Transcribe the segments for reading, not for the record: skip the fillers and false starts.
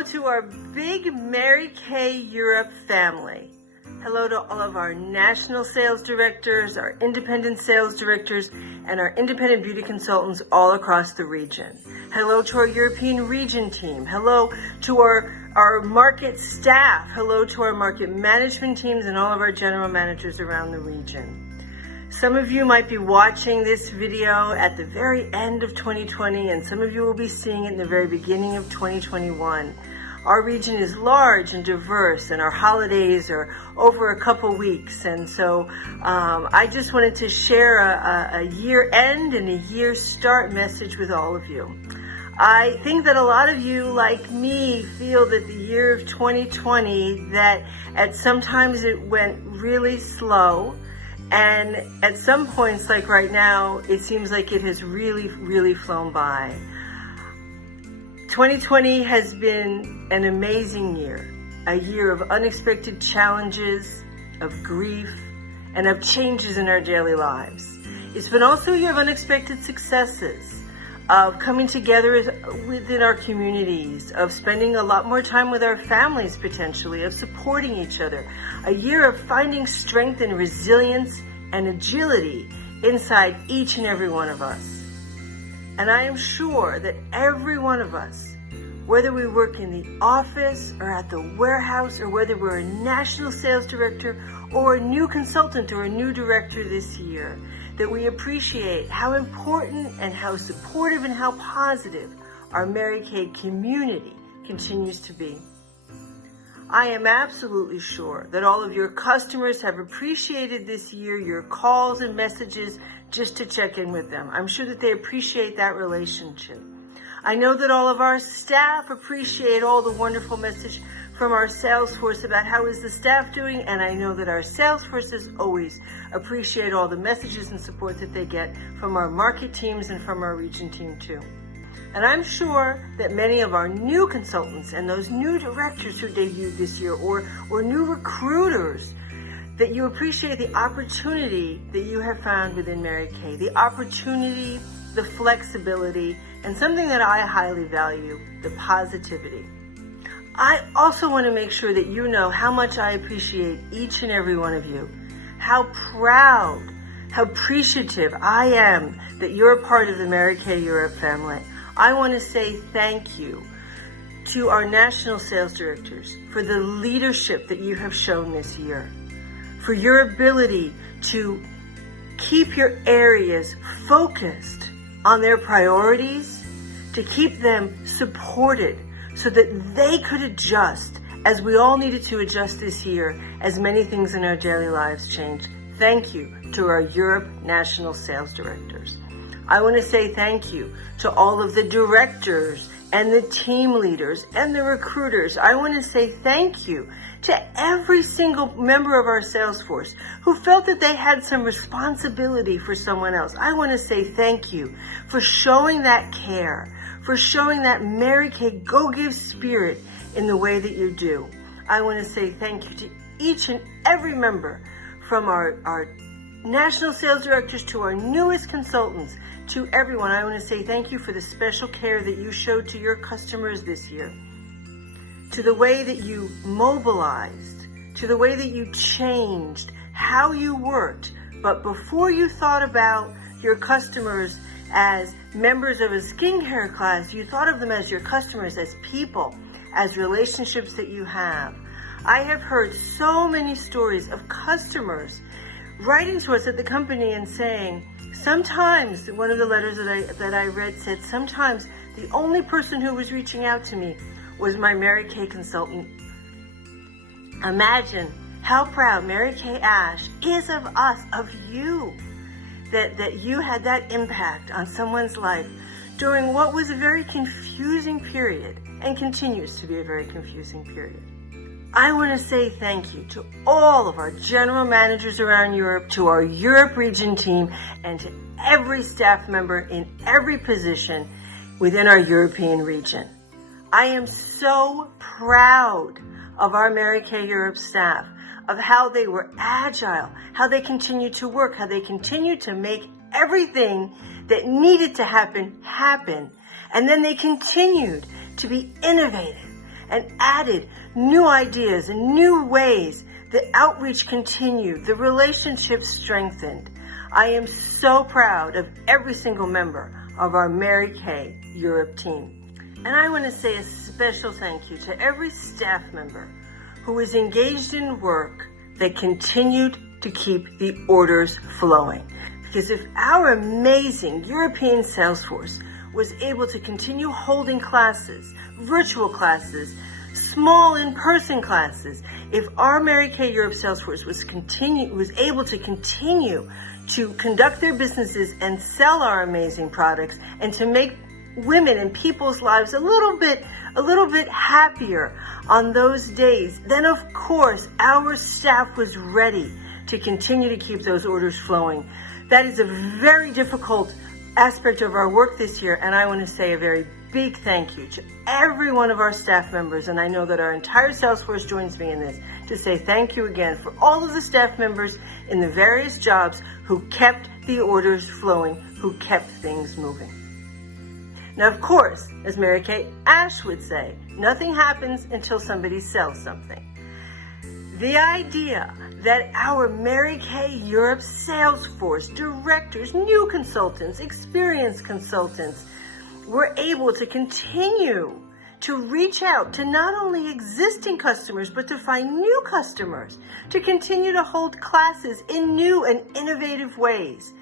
hello to our big Mary Kay Europe family. Hello to all of our national sales directors, our independent sales directors, and our independent beauty consultants all across the region. Hello to our European region team. Hello to our market staff. Hello to our market management teams and all of our general managers around the region. Some of you might be watching this video at the very end of 2020, and some of you will be seeing it in the very beginning of 2021. Our region is large and diverse, and our holidays are over a couple weeks, and so I just wanted to share a year end and a year start message with all of you. I think that a lot of you, like me, feel that the year of 2020, that at sometimes it went really slow, and at some points, like right now, it seems like it has really flown by. 2020 has been an amazing year, a year of unexpected challenges, of grief, and of changes in our daily lives. It's been also a year of unexpected successes, of coming together within our communities, of spending a lot more time with our families potentially, of supporting each other. A year of finding strength and resilience and agility inside each and every one of us. And I am sure that every one of us, whether we work in the office or at the warehouse, or whether we're a national sales director or a new consultant or a new director this year, that we appreciate how important and how supportive and how positive our Mary Kay community continues to be. I am absolutely sure that all of your customers have appreciated this year your calls and messages just to check in with them. I'm sure that they appreciate that relationship. I know that all of our staff appreciate all the wonderful message from our sales force about how is the staff doing, and I know that our sales forces always appreciate all the messages and support that they get from our market teams and from our region team too. And I'm sure that many of our new consultants and those new directors who debuted this year, or new recruiters, that you appreciate the opportunity that you have found within Mary Kay, the opportunity, the flexibility, and something that I highly value, the positivity. I also want to make sure that you know how much I appreciate each and every one of you, how proud, how appreciative I am that you're a part of the Mary Kay Europe family. I want to say thank you to our national sales directors for the leadership that you have shown this year, for your ability to keep your areas focused on their priorities, to keep them supported so that they could adjust as we all needed to adjust this year as many things in our daily lives changed. Thank you to our Europe national sales directors. I want to say thank you to all of the directors and the team leaders and the recruiters. I want to say thank you to every single member of our sales force who felt that they had some responsibility for someone else. I want to say thank you for showing that care, for showing that Mary Kay go-give spirit in the way that you do. I want to say thank you to each and every member, from our national sales directors to our newest consultants, to everyone. I want to say thank you for the special care that you showed to your customers this year, to the way that you mobilized, to the way that you changed how you worked. But before you thought about your customers as members of a skincare class, you thought of them as your customers, as people, as relationships that you have. I have heard so many stories of customers writing to us at the company and saying, sometimes, one of the letters that I read said, sometimes the only person who was reaching out to me was my Mary Kay consultant. Imagine how proud Mary Kay Ash is of us, of you, that you had that impact on someone's life during what was a very confusing period and continues to be a very confusing period. I want to say thank you to all of our general managers around Europe, to our Europe region team, and to every staff member in every position within our European region. I am so proud of our Mary Kay Europe staff, of how they were agile, how they continued to work, how they continued to make everything that needed to happen, and then they continued to be innovative and added new ideas and new ways. The outreach continued, the relationship strengthened. I am so proud of every single member of our Mary Kay Europe team. And I want to say a special thank you to every staff member who was engaged in work that continued to keep the orders flowing. Because if our amazing European sales force was able to continue holding classes, virtual classes, small in-person classes, if our Mary Kay Europe sales force was able to continue to conduct their businesses and sell our amazing products and to make women and people's lives a little bit happier on those days, then of course our staff was ready to continue to keep those orders flowing. That is a very difficult aspect of our work this year, and I want to say a very big thank you to every one of our staff members, and I know that our entire sales force joins me in this, to say thank you again for all of the staff members in the various jobs who kept the orders flowing, who kept things moving. Now, of course, as Mary Kay Ash would say, nothing happens until somebody sells something. The idea that our Mary Kay Europe sales force, directors, new consultants, experienced consultants, were able to continue to reach out to not only existing customers, but to find new customers, to continue to hold classes in new and innovative ways,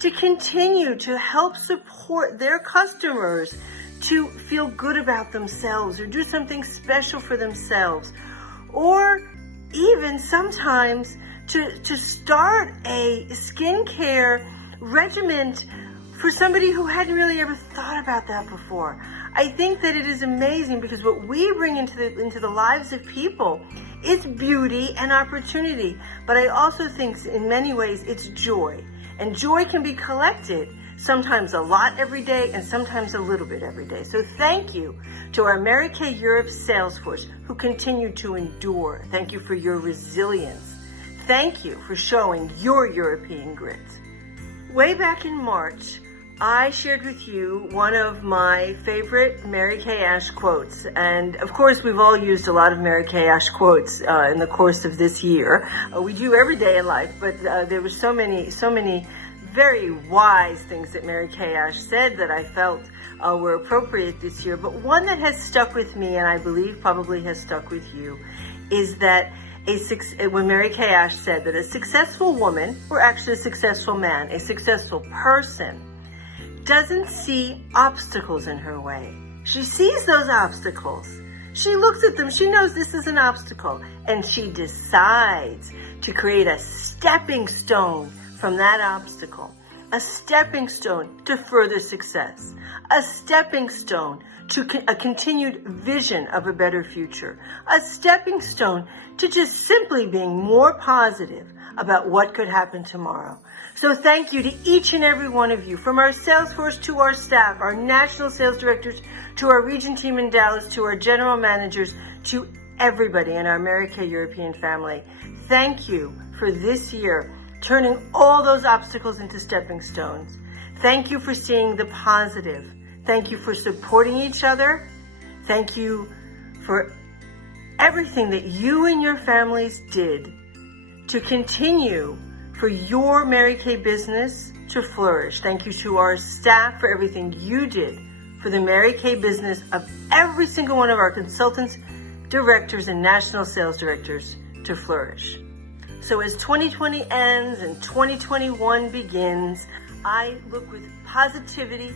to continue to help support their customers to feel good about themselves or do something special for themselves, or even sometimes to start a skincare regimen for somebody who hadn't really ever thought about that before. I think that it is amazing because what we bring into the lives of people is beauty and opportunity, but I also think in many ways it's joy. And joy can be collected, sometimes a lot every day and sometimes a little bit every day. So thank you to our Mary Kay Europe sales force who continue to endure. Thank you for your resilience. Thank you for showing your European grit. Way back in March, I shared with you one of my favorite Mary Kay Ash quotes. And of course, we've all used a lot of Mary Kay Ash quotes in the course of this year. We do every day in life, but there were so many very wise things that Mary Kay Ash said that I felt were appropriate this year. But one that has stuck with me, and I believe probably has stuck with you, is that when Mary Kay Ash said that a successful woman, or actually a successful man, a successful person, doesn't see obstacles in her way. She sees those obstacles. She looks at them. She knows this is an obstacle. And she decides to create a stepping stone from that obstacle. A stepping stone to further success. A stepping stone to a continued vision of a better future. A stepping stone to just simply being more positive about what could happen tomorrow. So thank you to each and every one of you, from our sales force to our staff, our national sales directors, to our region team in Dallas, to our general managers, to everybody in our Mary Kay European family. Thank you for this year, turning all those obstacles into stepping stones. Thank you for seeing the positive. Thank you for supporting each other. Thank you for everything that you and your families did to continue for your Mary Kay business to flourish. Thank you to our staff for everything you did for the Mary Kay business of every single one of our consultants, directors, and national sales directors to flourish. So as 2020 ends and 2021 begins, I look with positivity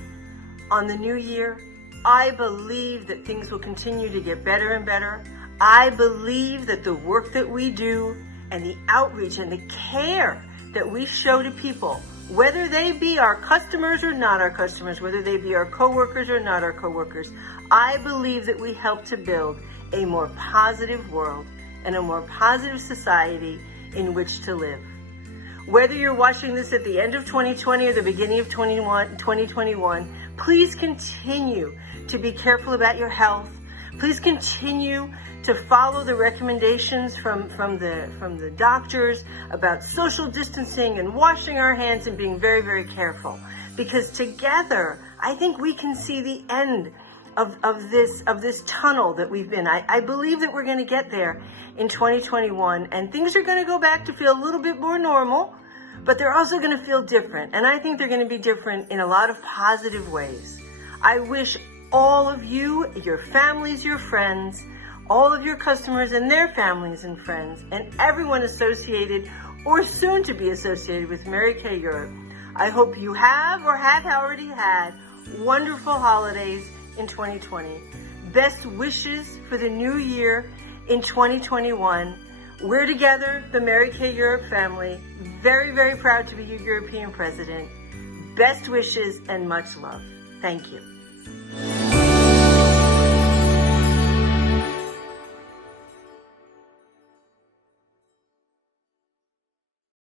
on the new year. I believe that things will continue to get better and better. I believe that the work that we do and the outreach and the care that we show to people, whether they be our customers or not our customers, whether they be our coworkers or not our coworkers, I believe that we help to build a more positive world and a more positive society in which to live. Whether you're watching this at the end of 2020 or the beginning of 2021, please continue to be careful about your health. Please continue to follow the recommendations from the doctors about social distancing and washing our hands and being very, very careful. Because together, I think we can see the end of this tunnel that we've been. I believe that we're going to get there in 2021, and things are going to go back to feel a little bit more normal, but they're also going to feel different. And I think they're going to be different in a lot of positive ways. I wish all of you, your families, your friends, all of your customers and their families and friends, and everyone associated or soon to be associated with Mary Kay Europe, I hope you have or have already had wonderful holidays in 2020. Best wishes for the new year in 2021. We're together, the Mary Kay Europe family. Very, very proud to be your European president. Best wishes and much love. Thank you.